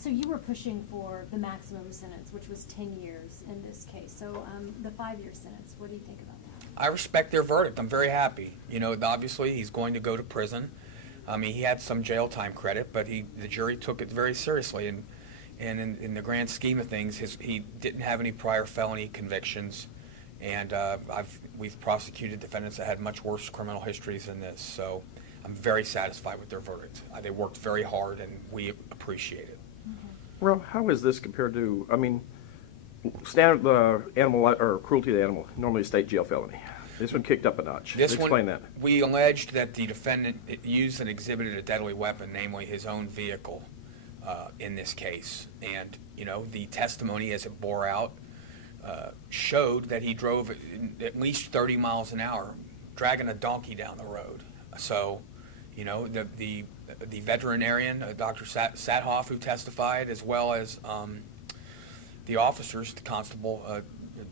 So you were pushing for the maximum sentence, which was 10 years in this case. So the 5-year sentence, what do you think about that? I respect their verdict. I'm very happy. You know, obviously he's going to go to prison. I mean, he had some jail time credit, but the jury took it very seriously. And in the grand scheme of things, he didn't have any prior felony convictions. And we've prosecuted defendants that had much worse criminal histories than this. So I'm very satisfied with their verdict. They worked very hard, and we appreciate it. Well, how is this compared to, I mean, standard animal or cruelty to the animal, normally a state jail felony. This one kicked up a notch. Explain that. We alleged that the defendant used and exhibited a deadly weapon, namely his own vehicle, in this case. And, you know, the testimony as it bore out showed that he drove at least 30 miles an hour, dragging a donkey down the road. So, you know, the veterinarian, Dr. Sathoff, who testified, as well as the officers, the constable,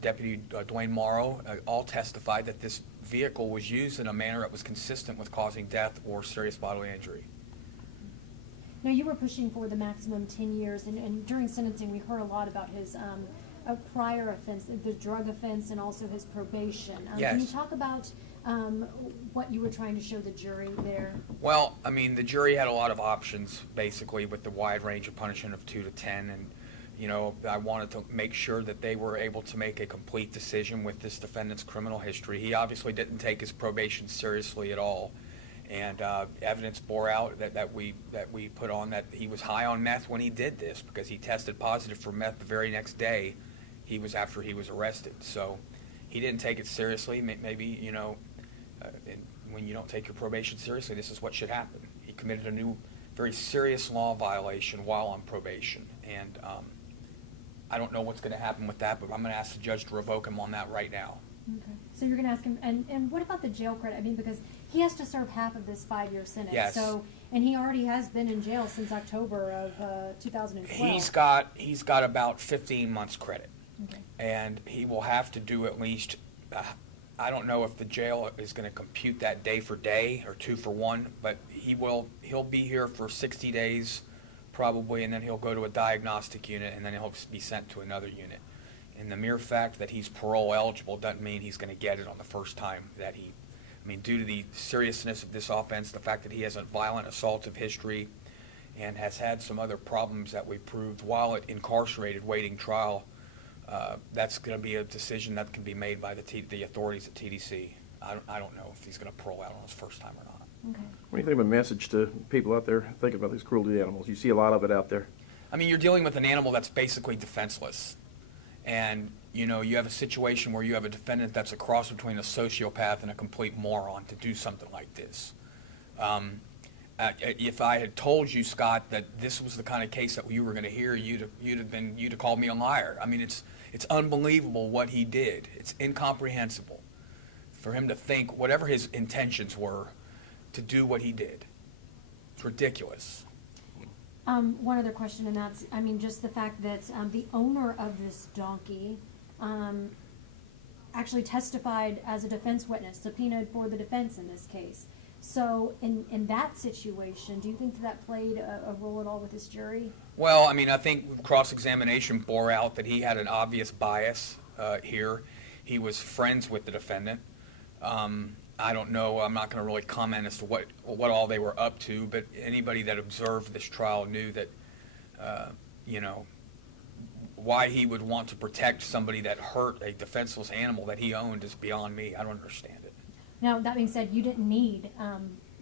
Deputy Dwayne Morrow, all testified that this vehicle was used in a manner that was consistent with causing death or serious bodily injury. Now, you were pushing for the maximum 10 years, and during sentencing we heard a lot about his prior offense, the drug offense, and also his probation. Yes. Can you talk about what you were trying to show the jury there? Well, I mean, the jury had a lot of options, basically, with the wide range of punishment of 2 to 10, and you know, I wanted to make sure that they were able to make a complete decision with this defendant's criminal history. He obviously didn't take his probation seriously at all, and evidence bore out that we put on that he was high on meth when he did this, because he tested positive for meth the very next day after he was arrested. So he didn't take it seriously. Maybe, you know, when you don't take your probation seriously, this is what should happen. He committed a new, very serious law violation while on probation, and I don't know what's going to happen with that, but I'm going to ask the judge to revoke him on that right now. Okay. So you're going to ask him, and what about the jail credit? I mean, because he has to serve half of this 5-year sentence. Yes. So, and he already has been in jail since October of 2012. He's got about 15 months credit. Okay. And he will have to do at least, I don't know if the jail is going to compute that day for day or 2 for 1, but he'll be here for 60 days probably, and then he'll go to a diagnostic unit, and then he'll be sent to another unit. And the mere fact that he's parole eligible doesn't mean he's going to get it on the first time that due to the seriousness of this offense, the fact that he has a violent assaultive history and has had some other problems that we proved while incarcerated waiting trial, that's going to be a decision that can be made by the authorities at TDC. I don't know if he's going to parole out on his first time or not. Okay. What do you think of a message to people out there thinking about these cruelty to animals? You see a lot of it out there. I mean, you're dealing with an animal that's basically defenseless. And, you know, you have a situation where you have a defendant that's a cross between a sociopath and a complete moron to do something like this. If I had told you, Scott, that this was the kind of case that you were going to hear, you'd have called me a liar. I mean, it's unbelievable what he did. It's incomprehensible for him to think, whatever his intentions were, to do what he did. It's ridiculous. One other question, and that's, I mean, just the fact that the owner of this donkey actually testified as a defense witness, subpoenaed for the defense in this case. So in that situation, do you think that played a role at all with this jury? Well, I mean, I think cross-examination bore out that he had an obvious bias here. He was friends with the defendant. I don't know, I'm not going to really comment as to what all they were up to, but anybody that observed this trial knew that, you know, why he would want to protect somebody that hurt a defenseless animal that he owned is beyond me. I don't understand it. Now, that being said, you didn't need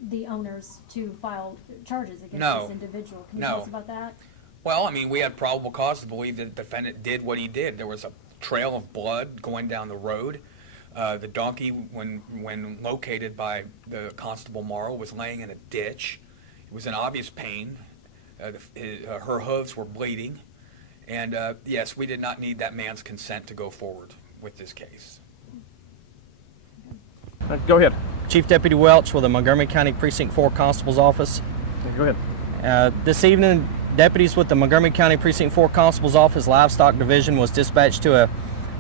the owners to file charges against this individual. Can you tell us about that? Well, I mean, we had probable cause to believe that the defendant did what he did. There was a trail of blood going down the road. The donkey, when located by the Constable Morrow, was laying in a ditch. It was in obvious pain. Her hooves were bleeding. And yes, we did not need that man's consent to go forward with this case. Go ahead. Chief Deputy Welch with the Montgomery County Precinct 4 Constable's Office. Go ahead. This evening, deputies with the Montgomery County Precinct 4 Constable's Office Livestock Division was dispatched to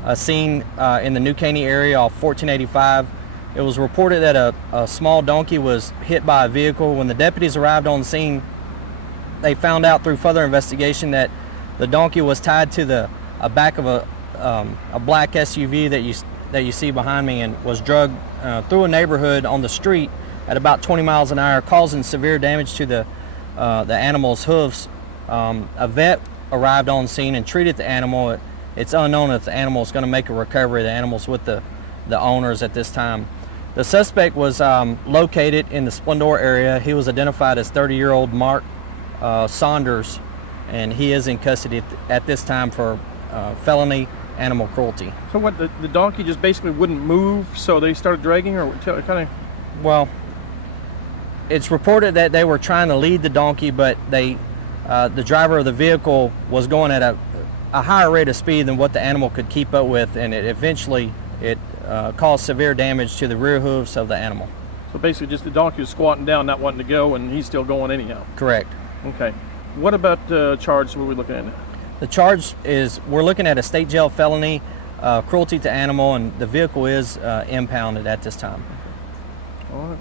a scene in the New Caney area off 1485. It was reported that a small donkey was hit by a vehicle. When the deputies arrived on the scene, they found out through further investigation that the donkey was tied to the back of a black SUV that you see behind me, and was dragged through a neighborhood on the street at about 20 miles an hour, causing severe damage to the animal's hooves. A vet arrived on scene and treated the animal. It's unknown if the animal is going to make a recovery. The animal's with the owners at this time. The suspect was located in the Splendor area. He was identified as 30-year-old Marc Saunders, and he is in custody at this time for felony animal cruelty. So what, the donkey just basically wouldn't move, so they started dragging, or kind of? Well, it's reported that they were trying to lead the donkey, but the driver of the vehicle was going at a higher rate of speed than what the animal could keep up with, and it eventually caused severe damage to the rear hooves of the animal. So basically just the donkey was squatting down, not wanting to go, and he's still going anyhow. Correct. Okay. What about charge? What are we looking at now? The charge is, we're looking at a state jail felony, cruelty to animal, and the vehicle is impounded at this time. All right.